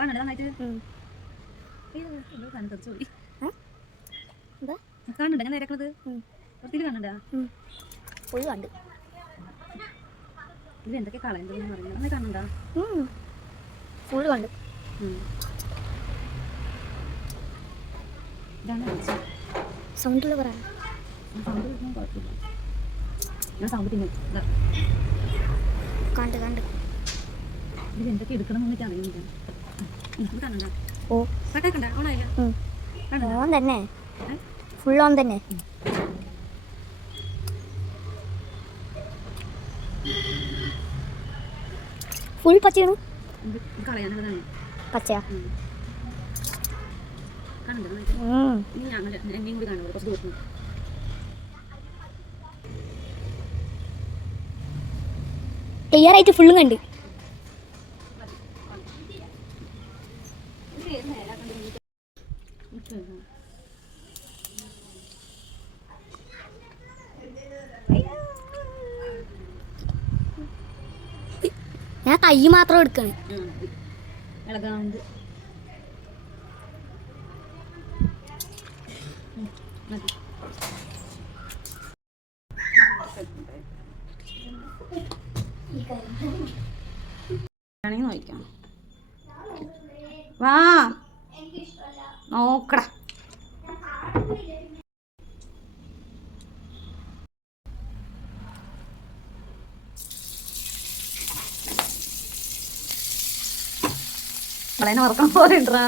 കാണണ്ടേ നന്നായിട്ട്? പോയി എന്താ ഞാൻ നേരക്കണത്. വൃത്തിയിൽ കാണണ്ടാ? ഫുൾ കണ്ട്. ഇത് എന്തൊക്കെ കളയുണ്ടെന്ന് പറയുന്നത് നന്നായി കാണണ്ടാ? ഫുൾ കണ്ട്. സൗണ്ടിൽ പറ. കണ്ട് കണ്ട്. ഇതിൽ എന്തൊക്കെ എടുക്കണം എന്നൊക്കെ കാണണ്ട ഓ. ഓൺ തന്നെ. ഫുൾ ഓൺ തന്നെ. ഫുൾ പച്ചയാണ്? പച്ചയാ? ക്ലിയർ ആയിട്ട് ഫുള്ളും കണ്ട്. ഞാൻ കൈ മാത്രം എടുക്കണേ ഇളകാണ്ട് നോക്കാം വാ നോക്കടാ. അവളെന്നെ ഉറക്കം പോലെ ഉണ്ടാ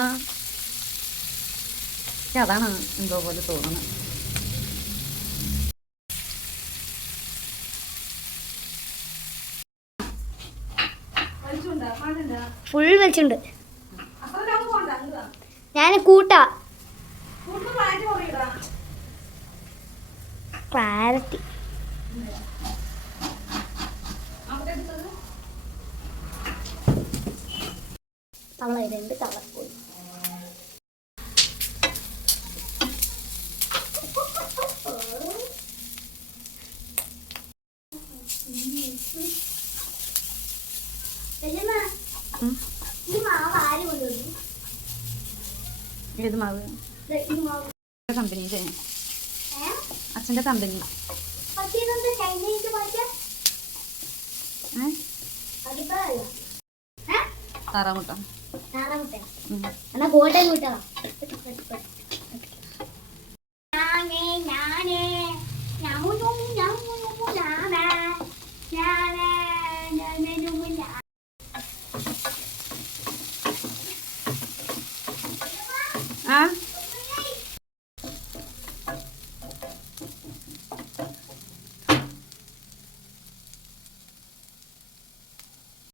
അതാണ് എന്തോ പോലെ തോന്നുന്നത്. ഫുൾ വലിച്ചുണ്ട്. ഞാൻ കൂട്ടാ. ക്ലാരിറ്റി തവള രണ്ട് തവള പോയി. ഈ മാവ് ആര് കൊണ്ടുവന്നു? ഏത് മാവ്? കമ്പനി അച്ഛന്റെ കമ്പനി. താറാമുട്ട. താറാമുട്ട. എന്നാ ഗോൾഡൻ കൂട്ടാ tá?